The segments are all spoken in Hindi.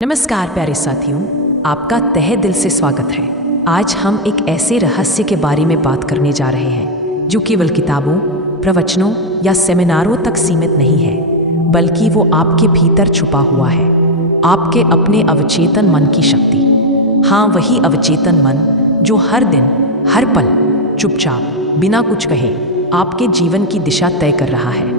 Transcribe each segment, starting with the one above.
नमस्कार प्यारे साथियों, आपका तहे दिल से स्वागत है। आज हम एक ऐसे रहस्य के बारे में बात करने जा रहे हैं जो केवल किताबों, प्रवचनों या सेमिनारों तक सीमित नहीं है, बल्कि वो आपके भीतर छुपा हुआ है, आपके अपने अवचेतन मन की शक्ति। हाँ, वही अवचेतन मन जो हर दिन, हर पल, चुपचाप, बिना कुछ कहे आपके जीवन की दिशा तय कर रहा है।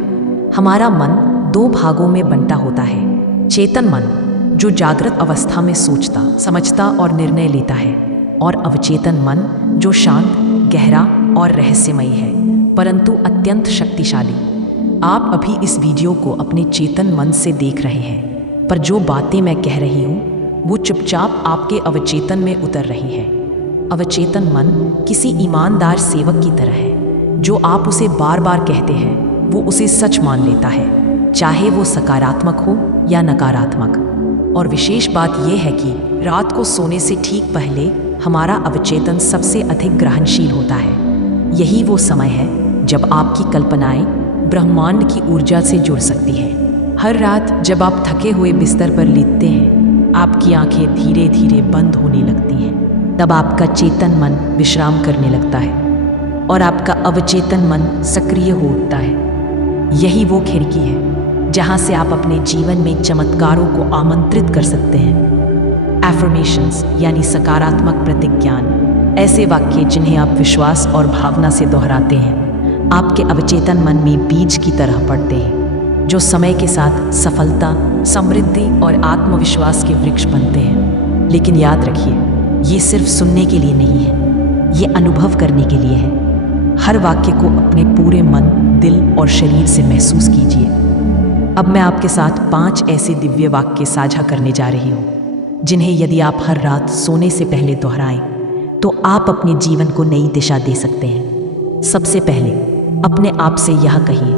हमारा मन दो भागों में बंटा होता है। चेतन मन जो जागृत अवस्था में सोचता, समझता और निर्णय लेता है, और अवचेतन मन जो शांत, गहरा और रहस्यमयी है, परंतु अत्यंत शक्तिशाली। आप अभी इस वीडियो को अपने चेतन मन से देख रहे हैं, पर जो बातें मैं कह रही हूँ वो चुपचाप आपके अवचेतन में उतर रही है। अवचेतन मन किसी ईमानदार सेवक की तरह है। जो आप उसे बार बार कहते हैं वो उसे सच मान लेता है, चाहे वो सकारात्मक हो या नकारात्मक। और विशेष बात यह है कि रात को सोने से ठीक पहले हमारा अवचेतन सबसे अधिक ग्रहणशील होता है। यही वो समय है जब आपकी कल्पनाएं ब्रह्मांड की ऊर्जा से जुड़ सकती हैं। हर रात जब आप थके हुए बिस्तर पर लेटते हैं, आपकी आंखें धीरे धीरे बंद होने लगती हैं। तब आपका चेतन मन विश्राम करने लगता है और आपका अवचेतन मन सक्रिय हो उठता है। यही वो खिड़की है जहाँ से आप अपने जीवन में चमत्कारों को आमंत्रित कर सकते हैं। एफर्मेशंस यानी सकारात्मक प्रतिज्ञान, ऐसे वाक्य जिन्हें आप विश्वास और भावना से दोहराते हैं, आपके अवचेतन मन में बीज की तरह पड़ते हैं, जो समय के साथ सफलता, समृद्धि और आत्मविश्वास के वृक्ष बनते हैं। लेकिन याद रखिए, ये सिर्फ सुनने के लिए नहीं है, ये अनुभव करने के लिए है। हर वाक्य को अपने पूरे मन, दिल और शरीर से महसूस कीजिए। अब मैं आपके साथ 5 ऐसे दिव्य वाक्य साझा करने जा रही हूँ, जिन्हें यदि आप हर रात सोने से पहले दोहराएं तो आप अपने जीवन को नई दिशा दे सकते हैं। सबसे पहले अपने आप से यह कहिए,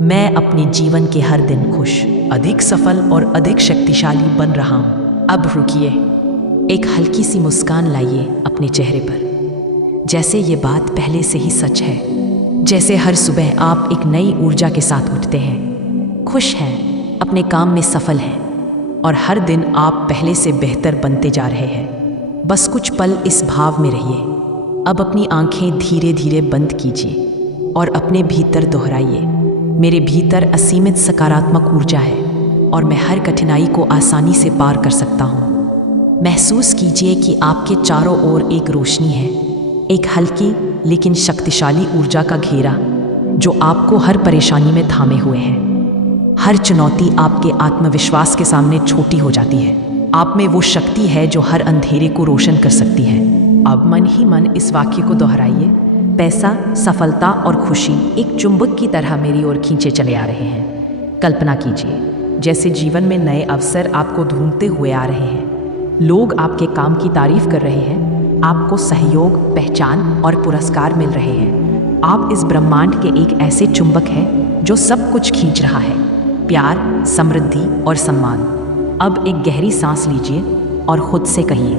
मैं अपने जीवन के हर दिन खुश, अधिक सफल और अधिक शक्तिशाली बन रहा हूँ। अब रुकिए, एक हल्की सी मुस्कान लाइए अपने चेहरे पर, जैसे ये बात पहले से ही सच है। जैसे हर सुबह आप एक नई ऊर्जा के साथ उठते हैं, खुश हैं, अपने काम में सफल हैं और हर दिन आप पहले से बेहतर बनते जा रहे हैं। बस कुछ पल इस भाव में रहिए। अब अपनी आंखें धीरे धीरे बंद कीजिए और अपने भीतर दोहराइए, मेरे भीतर असीमित सकारात्मक ऊर्जा है और मैं हर कठिनाई को आसानी से पार कर सकता हूँ। महसूस कीजिए कि आपके चारों ओर एक रोशनी है, एक हल्की लेकिन शक्तिशाली ऊर्जा का घेरा जो आपको हर परेशानी में थामे हुए है। हर चुनौती आपके आत्मविश्वास के सामने छोटी हो जाती है। आप में वो शक्ति है जो हर अंधेरे को रोशन कर सकती है। अब मन ही मन इस वाक्य को दोहराइए, पैसा, सफलता और खुशी एक चुंबक की तरह मेरी ओर खींचे चले आ रहे हैं। कल्पना कीजिए जैसे जीवन में नए अवसर आपको ढूंढते हुए आ रहे हैं। लोग आपके काम की तारीफ कर रहे हैं, आपको सहयोग, पहचान और पुरस्कार मिल रहे हैं। आप इस ब्रह्मांड के एक ऐसे चुंबक हैं जो सब कुछ खींच रहा है, प्यार, समृद्धि और सम्मान। अब एक गहरी सांस लीजिए और खुद से कहिए,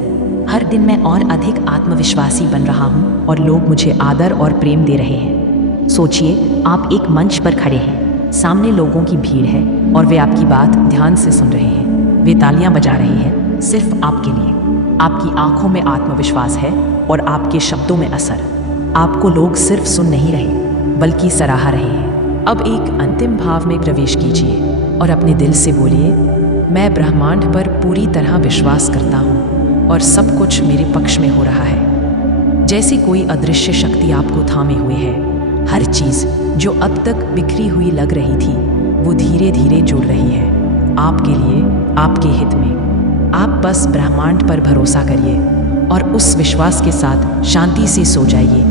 हर दिन मैं और अधिक आत्मविश्वासी बन रहा हूँ और लोग मुझे आदर और प्रेम दे रहे हैं। सोचिए, आप एक मंच पर खड़े हैं, सामने लोगों की भीड़ है और वे आपकी बात ध्यान से सुन रहे हैं। वे तालियां बजा रहे हैं सिर्फ आपके लिए। आपकी आंखों में आत्मविश्वास है और आपके शब्दों में असर। आपको लोग सिर्फ सुन नहीं रहे बल्कि सराह रहे हैं। अब एक अंतिम भाव में प्रवेश कीजिए और अपने दिल से बोलिए, मैं ब्रह्मांड पर पूरी तरह विश्वास करता हूँ और सब कुछ मेरे पक्ष में हो रहा है। जैसे कोई अदृश्य शक्ति आपको थामे हुए है। हर चीज़ जो अब तक बिखरी हुई लग रही थी वो धीरे धीरे जुड़ रही है, आपके लिए, आपके हित में। आप बस ब्रह्मांड पर भरोसा करिए और उस विश्वास के साथ शांति से सो जाइए।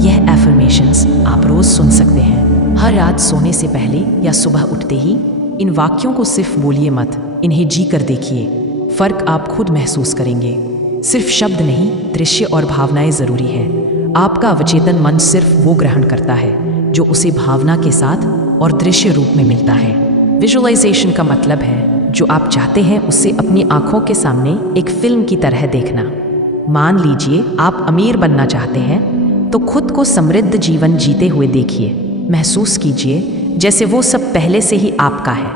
यह एफर्मेशंस आप रोज़ सुन सकते हैं। हर रात सोने से पहले या सुबह उठते ही इन वाक्यों को सिर्फ बोलिए मत, इन्हें जी कर देखिए। फर्क आप खुद महसूस करेंगे। सिर्फ शब्द नहीं, दृश्य और भावनाएं जरूरी है। आपका अवचेतन मन सिर्फ वो ग्रहण करता है जो उसे भावना के साथ और दृश्य रूप में मिलता है। विजुअलाइजेशन का मतलब है जो आप चाहते हैं उसे अपनी आंखों के सामने एक फिल्म की तरह देखना। मान लीजिए आप अमीर बनना चाहते हैं तो खुद को समृद्ध जीवन जीते हुए देखिए। महसूस कीजिए जैसे वो सब पहले से ही आपका है।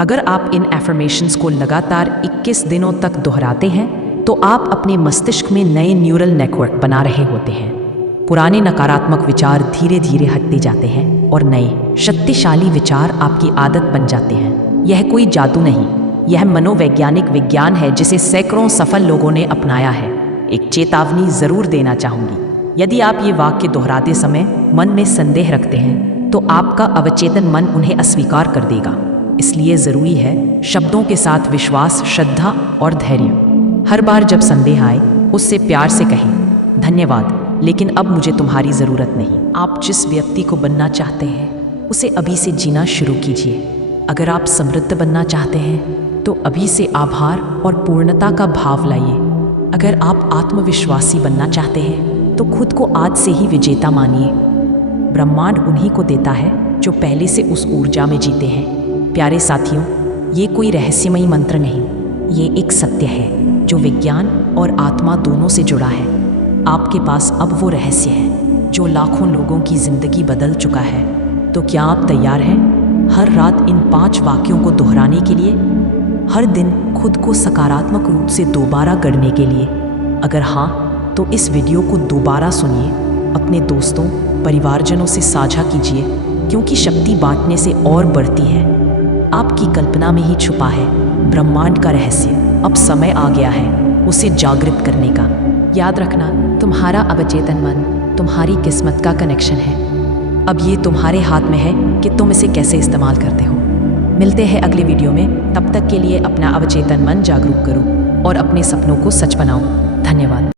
अगर आप इन एफर्मेशंस को लगातार 21 दिनों तक दोहराते हैं तो आप अपने मस्तिष्क में नए न्यूरल नेटवर्क बना रहे होते हैं। पुराने नकारात्मक विचार धीरे धीरे हटते जाते हैं और नए शक्तिशाली विचार आपकी आदत बन जाते हैं। यह कोई जादू नहीं, यह मनोवैज्ञानिक विज्ञान है जिसे सैकड़ों सफल लोगों ने अपनाया है। एक चेतावनी जरूर देना चाहूंगी, यदि आप ये वाक्य दोहराते समय मन में संदेह रखते हैं तो आपका अवचेतन मन उन्हें अस्वीकार कर देगा। इसलिए जरूरी है शब्दों के साथ विश्वास, श्रद्धा और धैर्य। हर बार जब संदेह आए उससे प्यार से कहें, धन्यवाद, लेकिन अब मुझे तुम्हारी ज़रूरत नहीं। आप जिस व्यक्ति को बनना चाहते हैं उसे अभी से जीना शुरू कीजिए। अगर आप समृद्ध बनना चाहते हैं तो अभी से आभार और पूर्णता का भाव लाइए। अगर आप आत्मविश्वासी बनना चाहते हैं तो खुद को आज से ही विजेता मानिए। ब्रह्मांड उन्हीं को देता है जो पहले से उस ऊर्जा में जीते हैं। प्यारे साथियों, ये कोई रहस्यमयी मंत्र नहीं, ये एक सत्य है जो विज्ञान और आत्मा दोनों से जुड़ा है। आपके पास अब वो रहस्य है जो लाखों लोगों की जिंदगी बदल चुका है। तो क्या आप तैयार हैं हर रात इन 5 वाक्यों को दोहराने के लिए, हर दिन खुद को सकारात्मक रूप से दोबारा गढ़ने के लिए? अगर हाँ, तो इस वीडियो को दोबारा सुनिए, अपने दोस्तों, परिवारजनों से साझा कीजिए, क्योंकि शक्ति बांटने से और बढ़ती है। आपकी कल्पना में ही छुपा है ब्रह्मांड का रहस्य। अब समय आ गया है उसे जागृत करने का। याद रखना, तुम्हारा अवचेतन मन तुम्हारी किस्मत का कनेक्शन है। अब ये तुम्हारे हाथ में है कि तुम इसे कैसे इस्तेमाल करते हो। मिलते हैं अगले वीडियो में। तब तक के लिए अपना अवचेतन मन जागरूक करो और अपने सपनों को सच बनाओ। धन्यवाद।